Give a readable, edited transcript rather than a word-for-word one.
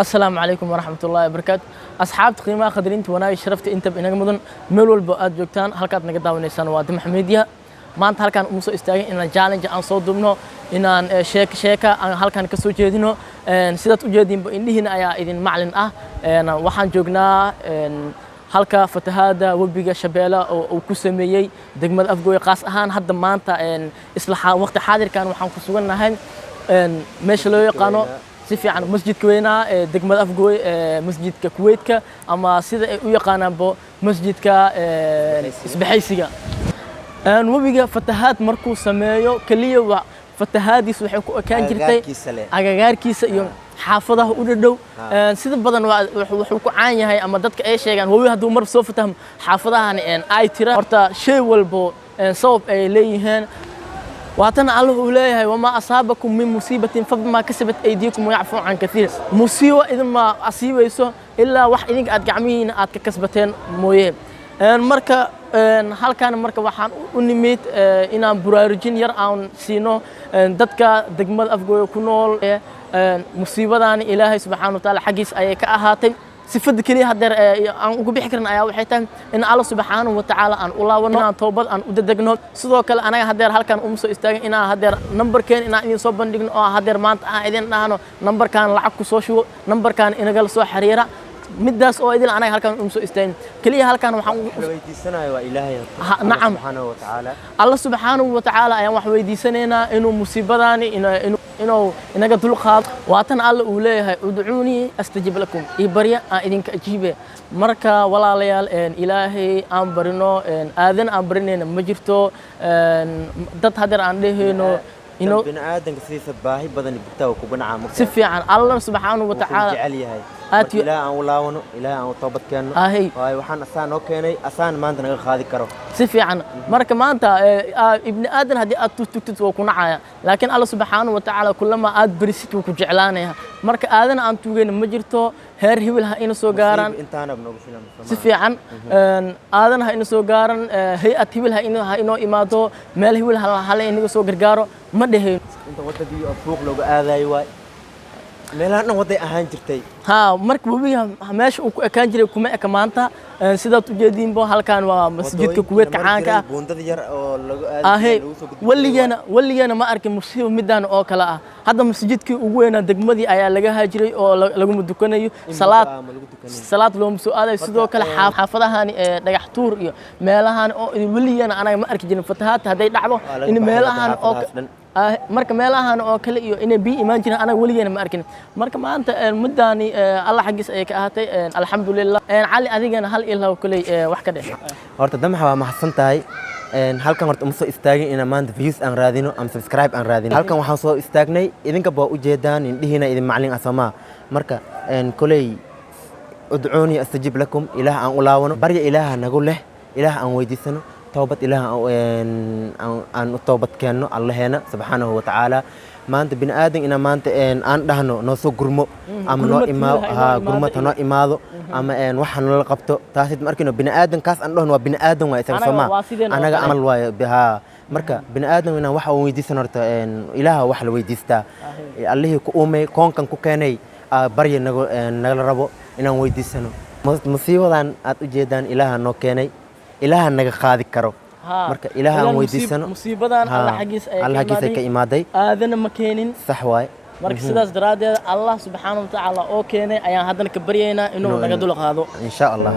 السلام عليكم ورحمة الله وبركاته أصحاب قيمة خضرين توناي شرفت أنت بإنك مدن ملول بقاد جوكتان هلكات نقدر ونسان وادم حميدية ما أنت هلكان أمسو استاجي إن جالنج عن صوت دمنو إن شيكة عن هلكان كسو جدينو سيدات وجدين بإني هنا يا إذن معلن إن وحن جوجنا halka fatahaada wabiga shabeela oo ku sameeyay degmada afgooy qaas ahaan hadda maanta isla waqti xaadirkan waxaan ku suganahay meesha loo yaqaano si fiican masjidka weynaa degmada afgooy masjidka kuweytka ama sida ay u yaqaanaanbo masjidka isbaxaysiga wabiga fatahaad markuu sameeyo kaliya fatahaadiis waxay ku ekaan jirtay agagaarkiisa iyo xaafadaha u dhadhow sida badan wuxuu ku caan yahay ama dadka ay sheegaan wabi hadduu mar soo fatahmo xaafadahan ay tira horta shay walbo sabab ay leeyihiin waatan Allah uu leeyahay wama asaabakum min musiibatin fabima kasabat aydiikum ya'fu an kathiir musiibo idin ma asiibayso ilaa wax idinka aad gacmihiina aad ka kasbateen mooyee marka halkan marka waxaan u nimid inaan buraarujin yar aan siino dadka degmada afgooy ku nool musiibadaan ilaahay subhanahu wa ta'ala xaqiis ayay ka ahaatay sifada kaliya hadeer aan ugu bixi karin ayaa waxay tahay in Allah subhanahu wa ta'ala aan u laawano aan toobad aan u dadagno sidoo kale anaga hadeer halkan soo istaagay inaan hadeer numberkeen inaan idin soo bandhigno oo hadeer maanta aan idin dhahno numberkan lacag ku soo shubo numberkan inaga la soo xiriira midaas oo idil anaga halkan soo istaagay kaliya halkan waxaan weydiisanayo waa ilaahay subhanahu wa ta'ala Allah subhanahu wa ta'ala ayaan wax weydiisanaynaa inuu musiibadaani inuu inaga dulqaado waatan alla uu leeyahay ud'uuni astajib lakum ibarya aan idinka ajiibe marka walaalayaal ilaahay aan barino aadan aan barinayna ma jirto dad hadeer aan dheheyno inuu bin aadan siisa baahi badan bitaw ku ganaca si fiican Allah subhanahu wa ta'ala jecel yahay ilaa aan walaawano ilaa aan toobad keeno waay waxaan asaan oo keenay asaan maanta naga qaadi karo si fiican marka maanta ibn aadan hadii aad tugtid waa ku nacaya laakiin Allah subhanahu wa ta'ala kullama aad barisid ku jeclaanaya marka aadan aan tuugeen ma jirto heer hibil ha ina soo gaaran intaana noogu filan si fiican aadan ha ina soo gaaran hay'ad hibil ha inoo imaado meel hibil ha la inaga soo gargaaro ma dhahayn inta wadadii oo suuq looga aadayo waay meelahan waday ahaan jirtay marka wabiga meesha uu ku ekaan jiray kuma eka maanta sidaad u jeediinbo halkan waa masjidka kuweedka caanka ah buundada yar oo lagu aaday waligeena ma arkin musiibo midaan oo kala ah hadda masjidkii ugu weynaa degmadii ayaa laga haajiray oo lagu dukanayo salaad loo soo aaday sidoo kale xaafadahan dhagax tuur iyo meelahan oo waligeena anaga ma arki jirin fatahaad haday dhacdo in meelahan oo marka meelahan oo kale iyo inay bi imaan jiraan anaga waligeena ma arkin marka maanta muddaani Allah xaqiis ay ka ahaatay alxamdulillah cali adigana hal ilaa kulay wax ka dhex horta damaxa waa mahadsan tahay halkan horta soo istaagay in maanta views aan raadino am subscribe aan raadino halkan waxaan soo istaagnay idinka baa u jeedaan indhihiina idin macallin asama marka kulay ud'uuni astajib lakum ilaah aan u laawano barya ilaaha nagu leh ilaah aan weydiisano توبت إله أن توبت كأنه الله هنا سبحانه وتعالى ما أنت بن آدم إن ما أنت أن دهنو نصو قرمو أم نو إما قرمة نو إماذو أما أن وحنا لقبته تاسد مركنه بن آدم كاس أن له بن آدم ويسمى سما أنا أعمل واي بها مركا بن آدم إن وح ويديس نرت إله وح ويديستا الله كومي كون كان كوكاني بري نقول ربو إن ويديسنو مصيبة أن أتجدان إله نو كاني إله naga qaadi karo marka ilaaha aan weydiisano musiibadan Allah xaqiis ay ka imaaday aadana ma keenin sax waay marka sidaas daraadeed Allah subhanahu wa ta'ala oo keenay ayaan hadana ka baryaynaa inuu naga dul qaado insha Allah